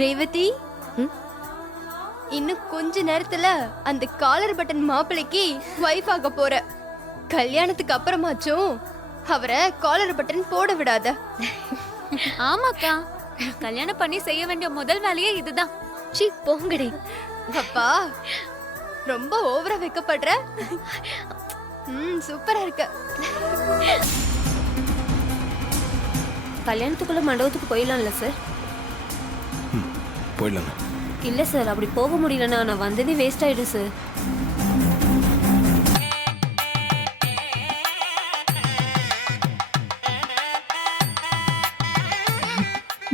ரேவதி, ம்? இன்னும் கொஞ்ச நேரத்துல அந்த காலர் பட்டன் மாப்பிளைக்கு வைஃப் ஆக போற. கல்யாணத்துக்கு அப்புறமாச்சும் அவரை காலர் பட்டன் போட விடாத. ஆமாக்கா, கல்யாணம் பண்ணி செய்ய வேண்டிய முதல் வேலையே இதுதான். சீ போங்கடி. அப்பா ரொம்ப ஓவரா வைக்கப்படுற. சூப்பரா இருக்க. கல்யாணத்துக்குள்ள மண்டபத்துக்கு போயிடலாம்ல சார்? போயிடலாங்க. இல்ல சார், அப்படி போக முடியலன்னா நான் வந்ததே வேஸ்ட் ஆயிடும் சார்.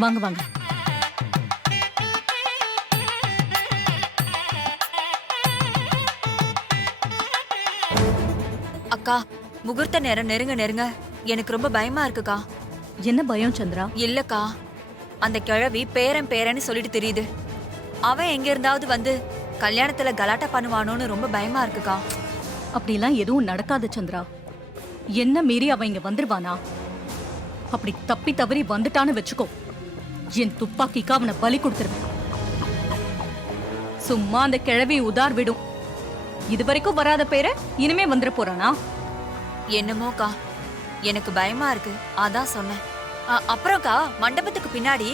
வாங்க வாங்க. அக்கா, முகூர்த்த நேரம் நெருங்க நெருங்க எனக்கு ரொம்ப பயமா இருக்குக்கா. என்ன பயம் சந்திரா? இல்லக்கா, அந்த கிழவி பேரன் பேரன்னு சொல்லிட்டு தெரியுது. அவன் எங்க இருந்தாவது வந்து கல்யாணத்துல கலாட்டா பண்ணுவானோன்னு ரொம்ப பயமா இருக்குக்கா. அப்படிலாம் எதுவும் நடக்காது சந்திரா. என்ன மீறி அவன் இங்க வந்துருவானா? அப்படி தப்பி தவறி வந்துட்டான்னு வச்சுக்கோ, என் துப்பாக்கிக்கு அவனை பலி கொடுத்துருவேன். சும்மா அந்த கிழவி உதார் விடும். இதுவரைக்கும் வராத பேர இனிமே வந்துட போறானா? என்னமோக்கா, எனக்கு பயமா இருக்கு, அதான் சொன்னேன். அப்புறம்க்கா, மண்டபத்துக்கு பின்னாடி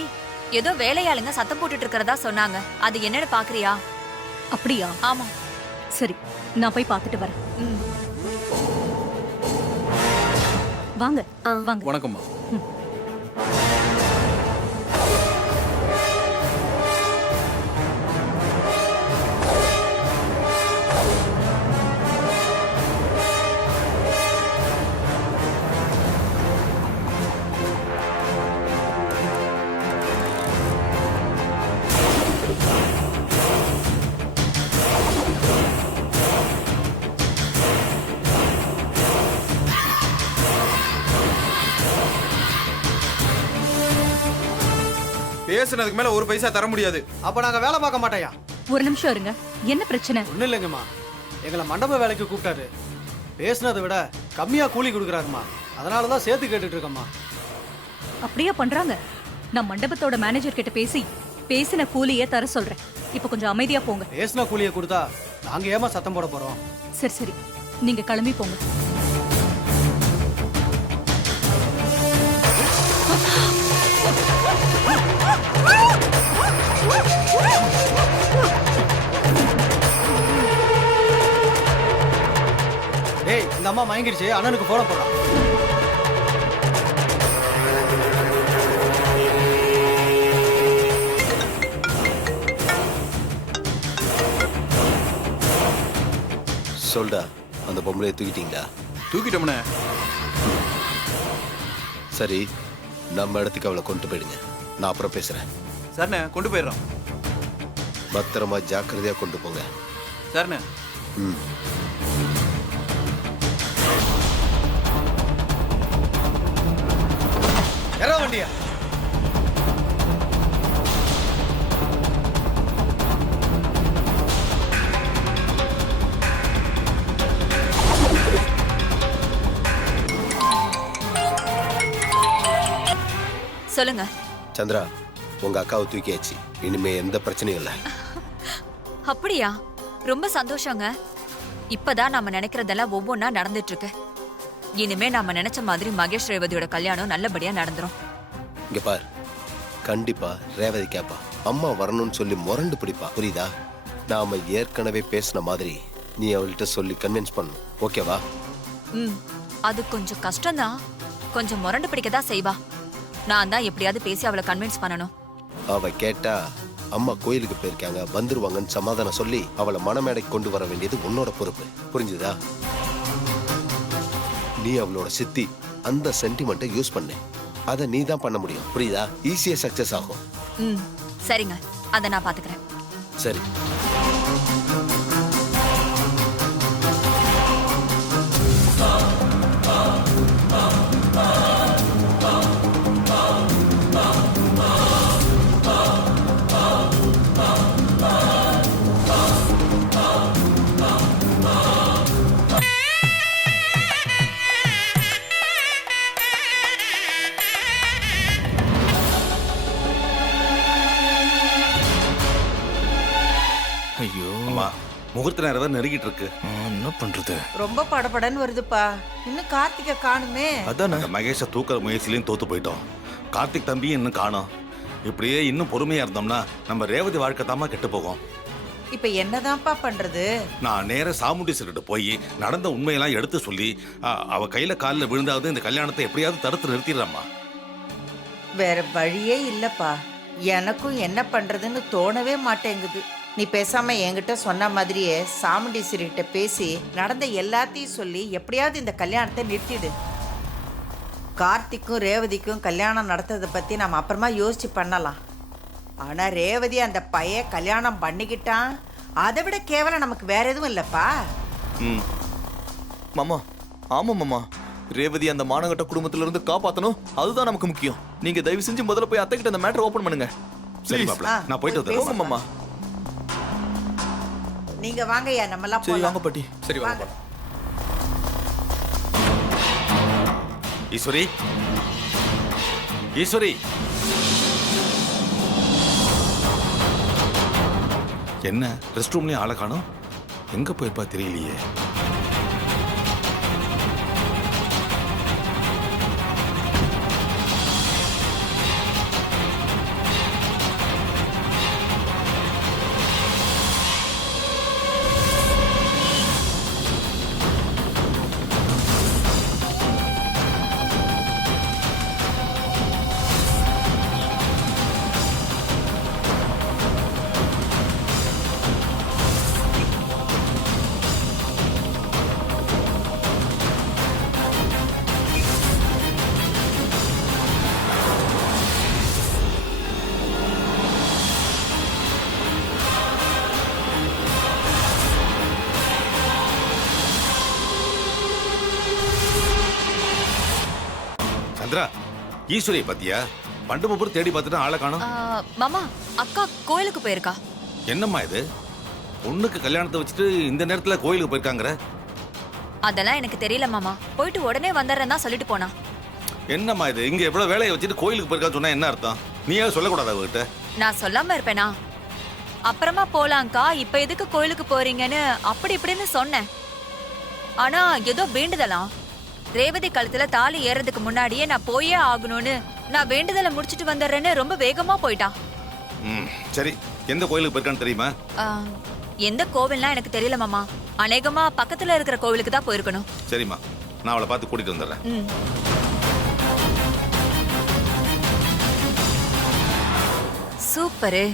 ஏதோ வேலையாளுங்க சத்தம் போட்டுட்டு இருக்கிறதா சொன்னாங்க. அது என்னன்னு பாக்குறியா? அப்படியா? ஆமா. சரி, நான் போய் பார்த்துட்டு வரேன். ம். வாங்க வாங்க. வணக்கம்மா. பேசுனதுக்கு மேல ஒரு பைசா தர முடியாது. அப்ப நாங்க வேலை பார்க்க மாட்டோயா? ஒரு நிமிஷம் இருங்க. என்ன பிரச்சனை? ஒன்றும் இல்லைங்கம்மா, எங்களை மண்டப வேலைக்கு கூப்பிட்டாரு. பேசுனதை விட கம்மியா கூலி கொடுக்குறாருமா, அதனால தான் சேர்த்து கேட்டுட்டு இருக்கம்மா. அப்படியே பண்றாங்க. நான் மண்டபத்தோட மேனேஜர் கிட்ட பேசி பேசின கூலியை தர சொல்றேன். இப்ப கொஞ்சம் அமைதியா போங்க. பேசின கூலியை கொடுத்தா நாங்க ஏமா சத்தம் போட போறோம்? சரி சரி, நீங்க கிளம்பி போங்க. டேய், இந்த அம்மா மயங்கிடுச்சு, அண்ணனுக்கு போன போறான். சொல்டா, அந்த பொம்பளையை தூக்கிட்டீங்களா? தூக்கிட்டோம்னே. சரி, நம்ம இடத்துக்கு அவளை கொண்டு போயிடுங்க. நான் அப்புறம் பேசுறேன். சரிண்ணே, கொண்டு போயிடுறோம். பத்திரமா ஜாக்கிரதையா கொண்டு போங்க. சரிண்ணே. ம். எற வண்டியா? சொல்லுங்க. சந்திரா, உங்க அக்காவை தூக்கியாச்சு. இனிமே எந்த பிரச்சனையும் இல்லை. அப்படியா? ரொம்ப சந்தோஷங்க. இப்பதான் நாம நினைக்கிறதெல்லாம் ஒவ்வொன்னா நடந்துட்டு இருக்கு. இனிமே நாம நினைச்ச மாதிரி மகேஷ் ரேவதியோட கல்யாணம் நல்லபடியா நடந்துரும். இங்க பார், கண்டிப்பா ரேவதி கேப்பா. அம்மா வரணும்னு சொல்லி முரண்டு பிடிப்பா, புரியுதா? நாம ஏற்கனவே பேசின மாதிரி நீ அவள்கிட்ட சொல்லி கன்வின்ஸ் பண்ணணும், ஓகேவா? அது கொஞ்சம் கஷ்டம்தான். கொஞ்சம் முரண்டு பிடிக்கதான் செய்வா. நான் தான் எப்படியாவது பேசி அவளை கன்வின்ஸ் பண்ணணும். அவ கேட்டா அம்மா கோயிலுக்கு போயிருக்காங்க, வந்துருவாங்கன்னு சமாதானம் சொல்லி அவளை மனமேடைக்கு கொண்டு வர வேண்டியது உன்னோட பொறுப்பு, புரிஞ்சுதா? நீ அவளோட சித்தி, அந்த சென்டிமெண்ட்டை யூஸ் பண்ணு. அதை நீ தான் பண்ண முடியும், புரியுதா? ஈஸியா சக்சஸ் ஆகும். சரிங்க, அதை நான் பாத்துக்கிறேன். சரி. முகூர்த்த நேரம் வேற நெருங்கிட்டு இருக்கு. என்ன பண்றது? ரொம்ப படபடன்னு வருதுப்பா. இன்னும் கார்த்திகை காணுமே. அதான் மகேஷ தூக்குற முயற்சியிலையும் தோத்து போயிட்டோம். கார்த்திக் தம்பி இன்னும் காணோம். இப்படியே இன்னும் பொறுமையா இருந்தோம்னா நம்ம ரேவதி வாழ்க்கை தாமா கெட்டு போகும். இப்ப என்னதான்ப்பா பண்றது? நான் நேர சாமுண்டீஸ்வர்கிட்ட போய் நடந்த உண்மையெல்லாம் எடுத்து சொல்லி அவ கையில காலில் விழுந்தாவது இந்த கல்யாணத்தை எப்படியாவது தடுத்து நிறுத்திடுறாம்மா. வேற வழியே இல்லப்பா. எனக்கும் என்ன பண்றதுன்னு தோணவே மாட்டேங்குது. நீ பேசாம என்கிட்ட சொன்ன மாதிரியே சாமுண்டீஸ்வரிகிட்ட பேசி நடந்த எல்லாத்தையும் சொல்லி எப்படியாவது இந்த கல்யாணத்தை நிறுத்திடு. கார்த்திக்கும் ரேவதிக்கும் கல்யாணம் நடத்ததை பத்தி நம்ம அப்புறமா யோசிச்சு பண்ணலாம். ஆனா ரேவதி அந்த பையன் கல்யாணம் பண்ணிக்கிட்டான், அதை விட கேவலம் நமக்கு வேற எதுவும் இல்லப்பா. மாமா, ஆமா மாமா, ரேவதி அந்த மானகட்ட குடும்பத்துல இருந்து காப்பாத்தணும், அதுதான் நமக்கு முக்கியம். நீங்க தயவு செஞ்சு முதல்ல போய் அத்தை கிட்ட அந்த மேட்டர் ஓபன் பண்ணுங்க. சரி மாப்ள, நான் போயிட்டு வரேன் மாமா. நீங்க வாங்கய்யா, நம்ம எல்லாம் சரி போலாம். வாங்க பாட்டி. சரி வாங்க. ஈஸ்வரி, ஈஸ்வரி, என்ன ரெஸ்ட் ரூம்லயும் ஆளை காணோம்? எங்க போயிருப்பா தெரியலையே. சந்திரா, ஈஸ்வரியை பாத்தியா? மண்டபம் தேடி பார்த்துட்டு ஆளை காணோம். மாமா, அக்கா கோயிலுக்கு போயிருக்கா. என்னம்மா இது? பொண்ணுக்கு கல்யாணத்தை வச்சுட்டு இந்த நேரத்துல கோயிலுக்கு போயிருக்காங்கற? அதெல்லாம் எனக்கு தெரியல மாமா. போயிட்டு உடனே வந்துடுறேன் தான் சொல்லிட்டு போனா. என்னம்மா இது? இங்க எவ்வளவு வேலையை வச்சுட்டு கோயிலுக்கு போயிருக்கான்னு சொன்னா என்ன அர்த்தம்? நீ ஏன் சொல்லக்கூடாது அவகிட்ட? நான் சொல்லாம இருப்பேனா? அப்புறமா போலாங்க்கா, இப்ப எதுக்கு கோயிலுக்கு போறீங்கன்னு அப்படி இப்படின்னு சொன்னேன். ஆனா ஏதோ வேண்டுதலாம். ரேவதி கழுத்துல தாலி ஏறதுக்கு முன்னாடியே நான் போயே ஆகணும்னு நான் வேண்டுதலை முடிச்சிட்டு வந்துடுறேன்னு ரொம்ப வேகமா போயிட்டான். சரி, எந்த கோயிலுக்கு போயிருக்கான்னு தெரியுமா? எந்த கோவில்னா எனக்கு தெரியல மாமா. அநேகமா பக்கத்துல இருக்கிற கோவிலுக்கு தான் போயிருக்கணும். சரிம்மா, நான் அவளை பார்த்து கூட்டிட்டு வந்துடுறேன். சூப்பரு.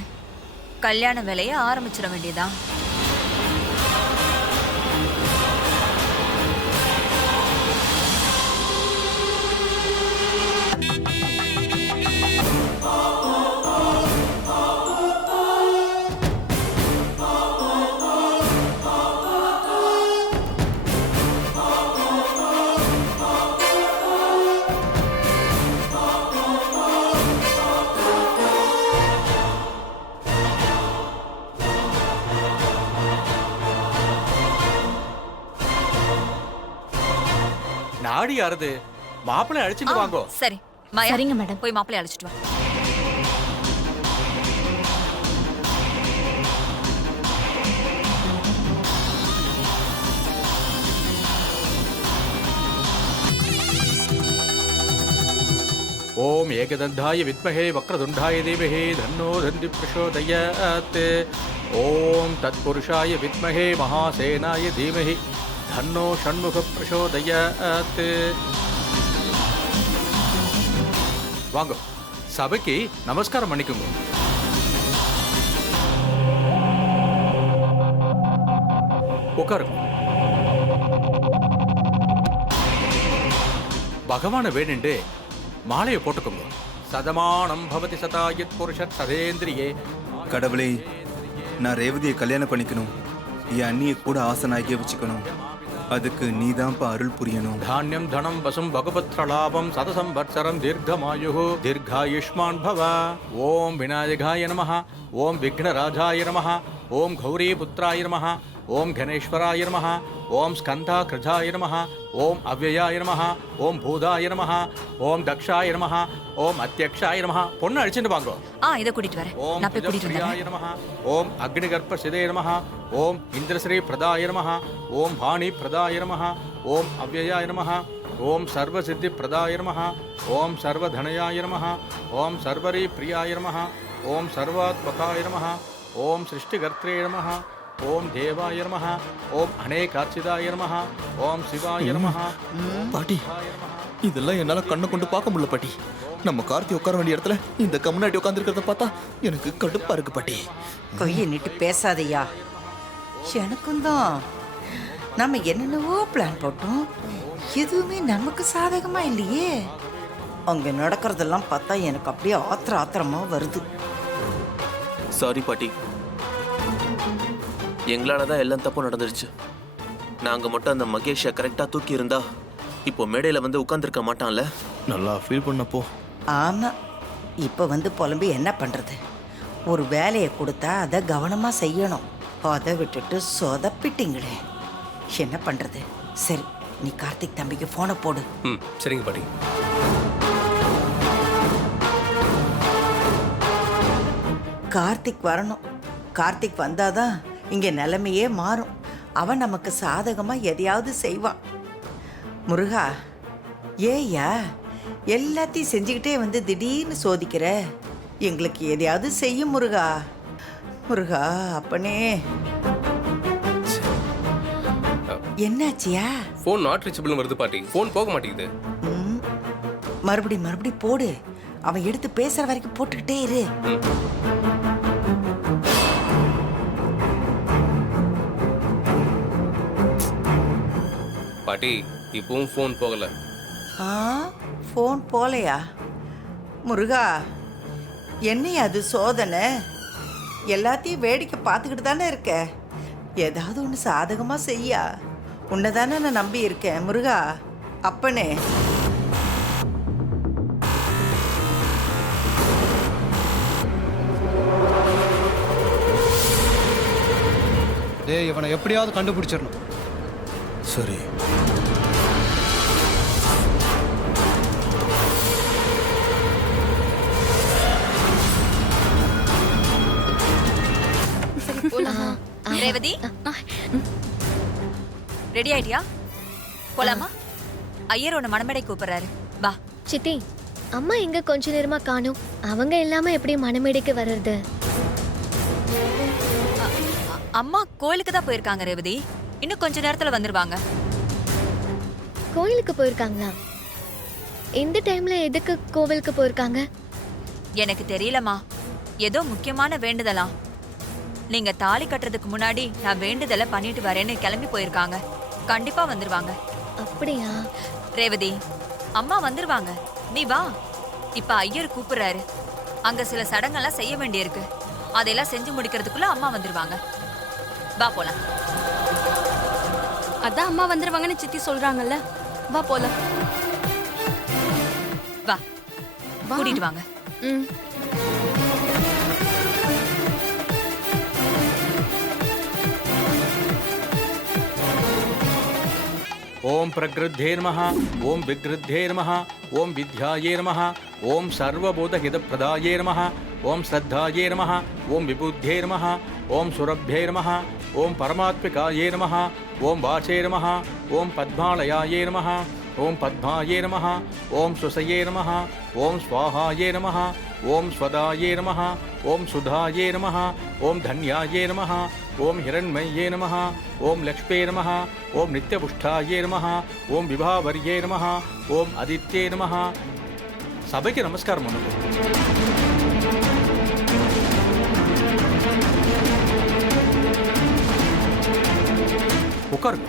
கல்யாண வேலையை ஆரம்பிச்சிட வேண்டியதான். நாடி யாரது? மாப்பிள்ளை அழைச்சிட்டு வாங்கோ. சரி மாயா, சரிங்க மேடம். போய் மாப்பிள்ளை அழைச்சிட்டு வா. ஓம் ஏகதந்தாய வித்மஹே வக்ரதுண்டாய தீமஹி தன்னோ தந்தி பிரசோதயாத். ஓம் தத்புருஷாய வித்மஹே மகாசேனாய தீமஹி தன்னோ ஷண்முக பிரசோதயாத். வாங்க, சபைக்கு நமஸ்காரம் பண்ணிக்கோங்க. உட்காருங்க. பகவான வேணுண்டு மாலையை போட்டுக்கோங்க. சதமானம் பவதி சதாயத் புருஷத் சதேந்திரியே. கடவுளே, நான் ரேவதியை கல்யாணம் பண்ணிக்கணும், என் அண்ணியை கூட ஆசனாகிய வச்சுக்கணும். அதுக்கு நீதான்ப்பா அருள் புரியணும். தானியம் தனம் வசும் பகவத்ரலாபம் சதசம்வத்சரம் தீர்க்கமாயு தீர்காயுஷ்மான் பவ. ஓம் விநாயகாய நமः. ஓம் விக்னராஜாய நமः. ஓம் கௌரி புத்திராய நமः. ஓம் கணேஸ்வராய நமः. ஓம் ஸ்கந்தா கிருஜாய நமஹ ஓம் அவ்யயாய நமஹ ஓம் பூதாய நமஹ ஓம் தக்ஷாய நமஹ ஓம் அத்யக்ஷாய நமஹ. பொண்ணு அழிச்சுட்டு வாங்கோ. இதை கூட்டிட்டு வரேன். ஓம் நான் போய் கூட்டிட்டு பிரியாய வரேன். நமஹ ஓம் அக்னிகர்ப்ப சிதே நமஹ ஓம் இந்திரஸ்ரீ பிரதாய நமஹ ஓம் பாணி பிரதாய நமஹ ஓம் அவ்யயாய நமஹ ஓம் சர்வசித்தி பிரதாய நமஹ ஓம் சர்வதனயாய நமஹ ஓம் சர்வரி பிரியாய நமஹ ஓம் சர்வாத்மகாய நமஹ ஓம் சிருஷ்டிகர்த்ரே நமஹ ஓம் தேவாய நமஹ ஓம் அநேகாட்சிதாய நமஹ ஓம் சிவாய நமஹ. பாட்டி இதெல்லாம் என்னால கண்ணை கொண்டு பார்க்க முடியல பாட்டி. நம்ம கார்த்தி உட்கார வேண்டிய இடத்துல இந்த கம்முனாட்டி உட்காந்துருக்கிறத பார்த்தா எனக்கு கடுப்பா இருக்கு பாட்டி. கொய்ய நிட்டு பேசாதையா. எனக்கும் தான் நம்ம என்னென்னவோ பிளான் போட்டோம், எதுவுமே நமக்கு சாதகமா இல்லையே. அங்க நடக்கிறதெல்லாம் பார்த்தா எனக்கு அப்படியே ஆத்திரமா வருது. சாரி பாட்டி, எங்களால தான் எல்லாம் தப்பும் நடந்துருச்சு. நாங்க மட்டும் அந்த மகேஷை கரெக்டா தூக்கி இருந்தா இப்போ மேடையில வந்து உட்கார்ந்துருக்க மாட்டான்ல. நல்லா ஃபீல் பண்ணப்போ. ஆமா, இப்ப வந்து புலம்பி என்ன பண்றது? ஒரு வேலையை கொடுத்தா அதை கவனமா செய்யணும். அதை விட்டுட்டு சொதப்பிட்டீங்களே, என்ன பண்றது? சரி, நீ கார்த்திக் தம்பிக்கு போனை போடு. சரிங்க பாட்டி. கார்த்திக் வரணும். கார்த்திக் வந்தாதான் இங்க நிலைமையே மாறும். அவன் நமக்கு சாதகமா எதையாவது செய்வான். முருகா, ஏய்யா எல்லாத்தையும் செஞ்சுக்கிட்டே வந்து திடீர்னு சோதிக்கிற? எங்களுக்கு எதையாவது செய்யும் முருகா. முருகா அப்பனே. என்னாச்சியா? ஃபோன் நாட் ரீச்சபிள் வருது பாட்டி. ஃபோன் போக மாட்டேங்குது. மறுபடி போடு. அவன் எடுத்து பேசுற வரைக்கும் போட்டுக்கிட்டே இரு. பாட்டி இப்பவும் ஃபோன் போகல. ஃபோன் போலையா? முருகா, என்னையா அது சோதனை? எல்லாத்தையும் வேடிக்கை பார்த்துக்கிட்டு தானே இருக்க. ஏதாவது ஒன்று சாதகமா செய்யா. உன்னைதானே நான் நம்பி இருக்கேன் முருகா அப்பனே. டேய், இவனை எப்படியாவது கண்டுபிடிச்சிடணும். சரி. ரேவதி, ரெடி ஆயிட்டியா? போலாமா? ஐயர் உன்னை மணமேடை கூப்பிடுறாரு, வா. சித்தி, அம்மா எங்க கொஞ்ச நேரமா காணோம். அவங்க இல்லாம எப்படி மணமேடைக்கு வர்றது? அம்மா கோயிலுக்கு தான் போயிருக்காங்க ரேவதி. இன்னும் கொஞ்ச நேரத்துல வந்துருவாங்க. கோயிலுக்கு போயிருக்காங்களா? இந்த டைம்ல எதுக்கு கோவிலுக்கு போயிருக்காங்க? எனக்கு தெரியலம்மா, ஏதோ முக்கியமான வேண்டுதலாம். நீங்க தாலி கட்டுறதுக்கு முன்னாடி நான் வேண்டுதலை பண்ணிட்டு வரேன்னு கிளம்பி போயிருக்காங்க. கண்டிப்பா வந்துருவாங்க. அப்படியா? ரேவதி, அம்மா வந்துருவாங்க, நீ வா. இப்ப ஐயர் கூப்பிடுறாரு. அங்க சில சடங்கெல்லாம் செய்ய வேண்டியிருக்கு. அதெல்லாம் செஞ்சு முடிக்கிறதுக்குள்ள அம்மா வந்துருவாங்க. வா போலாம். அதான் அம்மா வந்துருவாங்கன்னு சித்தி சொல்றாங்கல்ல, வா போலாம். வா, கூட்டிட்டு வாங்க. ஓம் பிரகிருத்தே நமஹ ஓம் விக்ருத்தே நமஹ ஓம் வித்யாயே நமஹ ஓம் சர்வபூதஹிதப்பிரதாயே நமஹ ஓம் ஸ்ரத்தாயே நமஹ ஓம் விபுத்தே நமஹ ஓம் சுரப்யே நமஹ ஓம் பரமாத்மிகாயே நமஹ ஓம் வாசே நமஹ ஓம் பத்மாலயாயே நமஹ ஓம் பத்மாயே நமஹ ஓம் சுசயே நமஹ ஓம் ஸ்வாஹாயே நமஹ ஓம் ஸ்வதாயே நமஹ ஓம் சுதாயே நமஹ ஓம் தன்யாயே நமஹ ஓம் ஹிரண்மயே நமஹ ஓம் லக்ஷ்மே நமஹ ஓம் நித்யபுஷ்டாயே நமஹ ஓம் விபாவர்யே நமஹ ஓம் ஆதித்யே நமஹ. சபைக்கு நமஸ்காரம் பண்ணுங்க. உட்காருங்க.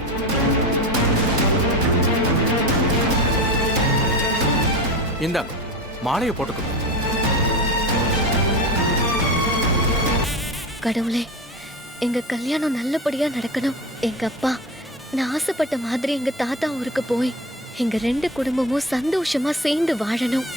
இந்தாங்க மாலையை போட்டுக்கணும். கடவுளே, எங்க கல்யாணம் நல்லபடியா நடக்கணும். எங்க அப்பா நான் ஆசைப்பட்ட மாதிரி எங்க தாத்தா ஊருக்கு போய் எங்க 2 குடும்பமும் சந்தோஷமா சேர்ந்து வாழணும்.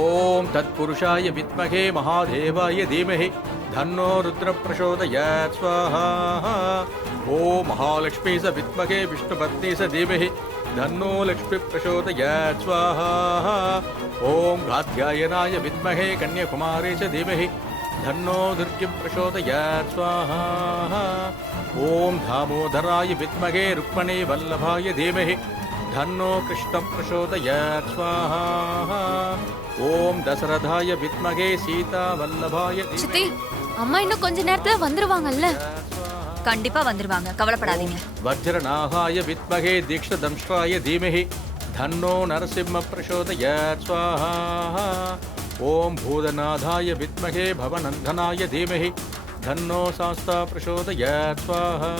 ஓம் तत्पुरुषाय विद्महे महादेवाय धीमहि धन्नो रुद्र प्रचोदयात् स्वाहा। ओम महालक्ष्मी स विद्महे विष्णुपत्नी स धीमहि धन्नो लक्ष्मी प्रचोदयात् स्वाहा। ओम कात्यायनाय विद्महे कन्याकुमारी च धीमहि धन्नो दुर्गे प्रचोदयात् स्वाहा। ओम दामोदराय विद्महे रुक्मणे वल्लभाय धीमहि धन्नो कृष्ण प्रचोदयात् स्वाहा। ओम दशरथाय विद्महे सीता वल्लभाय சித்தி அம்மா இன்னும் கொஞ்ச நேரத்துல வந்துருவாங்கல்ல? கண்டிப்பா வந்துருவாங்க, கவலைப்படாதீங்க. वज्रनाभाय विद्महे दीक्षदंष्ट्राय धीमहि धन्नो नरसिंह प्रचोदयात् स्वाहा। ओम भूतनाथाय विद्महे भवनंदनाय धीमहि धन्नो शास्ता प्रचोदयात् स्वाहा।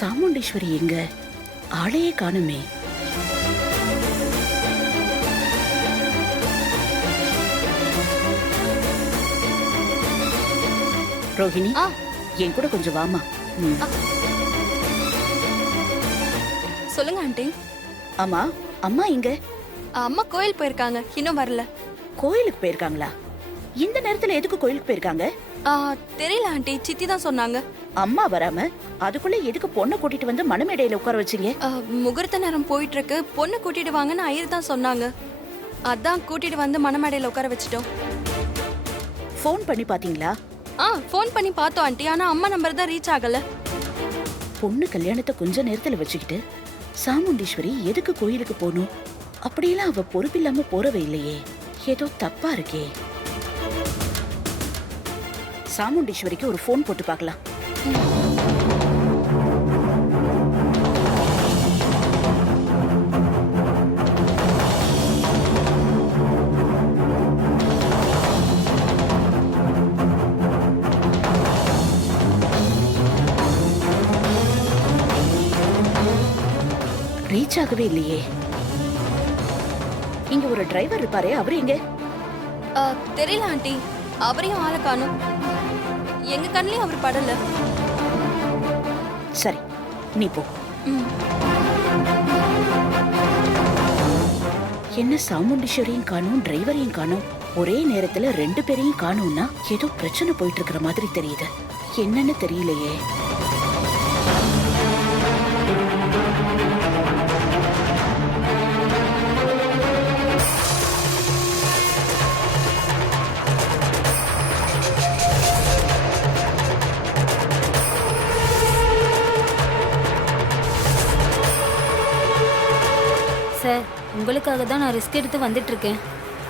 சாமுண்டீஸ்வரி எங்க? ஆளையே காணுமே. ரோஹிணி, என் கூட கொஞ்சம் வாமா. சொல்லுங்க ஆண்டி. ஆமா, அம்மா எங்க? அம்மா கோயில் போயிருக்காங்க, இன்னும் வரல. கோயிலுக்கு போயிருக்காங்களா? இந்த நேரத்துல எதுக்கு கோயிலுக்கு போயிருக்காங்க? தெரியல ஆண்டி, சித்தி தான் சொன்னாங்க. அம்மா வராம அதுக்குள்ள எதுக்கு பொண்ணை கூட்டிட்டு வந்து மணமேடையில உட்கார வச்சீங்க? முகூர்த்த நேரம் போயிட்டு இருக்கு, பொண்ணு கூட்டிட்டு வாங்கன்னு ஐயர் தான் சொன்னாங்க. அதான் கூட்டிட்டு வந்து மணமேடையில உட்கார வச்சிட்டோம். ஃபோன் பண்ணி பாத்தீங்களா? ஃபோன் பண்ணி பார்த்தோம் ஆண்டி, ஆனா அம்மா நம்பர் தான் ரீச் ஆகல. பொண்ணு கல்யாணத்தை கொஞ்ச நேரத்துல வச்சுக்கிட்டு சாமுண்டீஸ்வரி எதுக்கு கோயிலுக்கு போகணும்? அப்படியெல்லாம் அவ பொறுப்பில்லாம போறவே இல்லையே, ஏதோ தப்பா இருக்கே. சாமுண்டீஸ்வரிக்கு ஒரு ஃபோன் போட்டு பார்க்கலாம். ரீச் ஆகவே இல்லையே. இங்க ஒரு டிரைவர் இருப்பாரே, அவரு எங்க? தெரியல ஆண்டி, அவரையும் ஆளை காணும். எங்க கண்ணிலையும் அவர் படல. சரி, நீ போ. என்ன சாமுண்டீஸ்வரியும் காணும், டிரைவரையும் காணும், ஒரே நேரத்துல 2 பேரையும் காணும்னா ஏதோ பிரச்சனை போயிட்டு இருக்கிற மாதிரி தெரியுது. என்னன்னு தெரியலையே. சார், உங்களுக்காக தான் நான் ரிஸ்க் எடுத்து வந்துட்டு இருக்கேன்.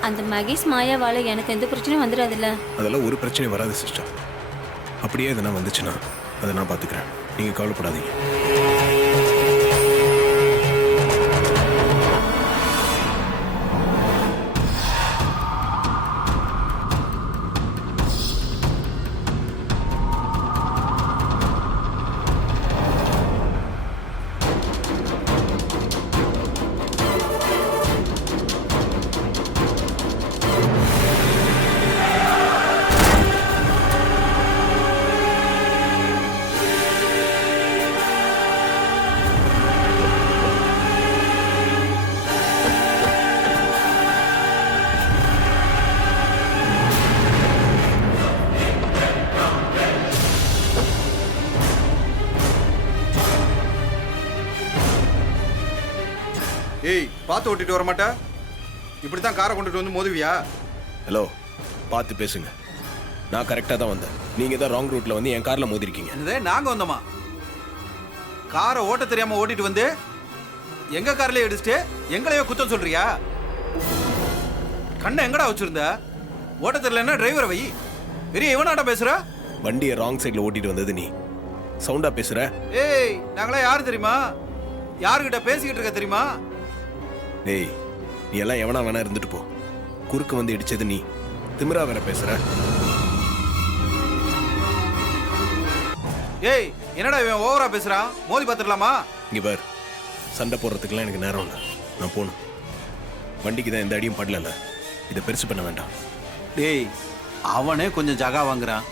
அந்த மகேஷ் மாயாவால எனக்கு எந்த பிரச்சனையும் வந்துடாதுல்ல? அதெல்லாம் ஒரு பிரச்சனையும் வராது சிஸ்டர். அப்படியே எதனா வந்துச்சுன்னா அதை நான் பார்த்துக்கிறேன், நீங்கள் கவலைப்படாதீங்க. ஏய், பார்த்து ஓட்டிட்டு வர மாட்டா? இப்படி தான் காரை கொண்டுட்டு வந்து மோதுவியா? ஹலோ, பார்த்து பேசுங்க. நான் கரெக்டாக தான் வந்தேன், நீங்கள் தான் ராங் ரூட்டில் வந்து என் காரில் மோதிருக்கீங்க. என்னதே, நாங்கள் வந்தோமா? காரை ஓட்ட தெரியாமல் ஓட்டிட்டு வந்து எங்கள் காரில் எடுத்துட்டு எங்களையோ குத்தம் சொல்றியா? கண்ணை எங்கடா வச்சிருந்த? ஓட்ட தெரியலன்னா டிரைவரை வை. பெரிய இவனாடா பேசுற? வண்டியை ராங் சைடில் ஓட்டிட்டு வந்தது நீ. சவுண்டாக பேசுகிற? ஏய், நாங்களா யாரு தெரியுமா? யாருக்கிட்ட பேசிக்கிட்டு இருக்க தெரியுமா? டேய், நீ எல்லாம் எவனா வேணா இருந்துட்டு போ. குறுக்கு வந்து இடிச்சது நீ. திமிரா வேற பேசுற? ஏய், என்னடா இவன் ஓவரா பேசுறான்? மோதி பார்த்துடலாமா? இங்க பார், சண்டை போடுறதுக்கெல்லாம் எனக்கு நேரம் இல்லை, நான் போகணும். வண்டிக்கு தான் எந்த அடியும் படல, இதை பெருசு பண்ண வேண்டாம். டேய், அவனே கொஞ்சம் ஜகா வாங்குறான்.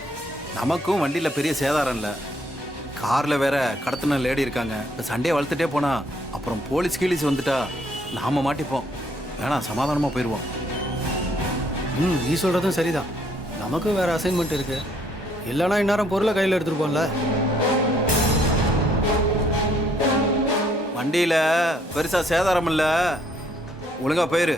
நமக்கும் வண்டியில் பெரிய சேதாரம் இல்லை. காரில் வேற கடத்தின லேடி இருக்காங்க. இப்போ சண்டையை வளர்த்துட்டே போனா அப்புறம் போலீஸ் கீலீஸ் வந்துட்டா நாம மாட்டிப்போம். வேணாம், சமாதானமாக போயிடுவோம். நீ சொல்கிறதும் சரிதான். நமக்கும் வேற அசைன்மெண்ட் இருக்கு. இல்லைன்னா இந்நேரம் பொருளை கையில் எடுத்துருப்போம்ல. வண்டியில் பெருசாக சேதாரம் இல்லை, ஒழுங்காக போயிரு.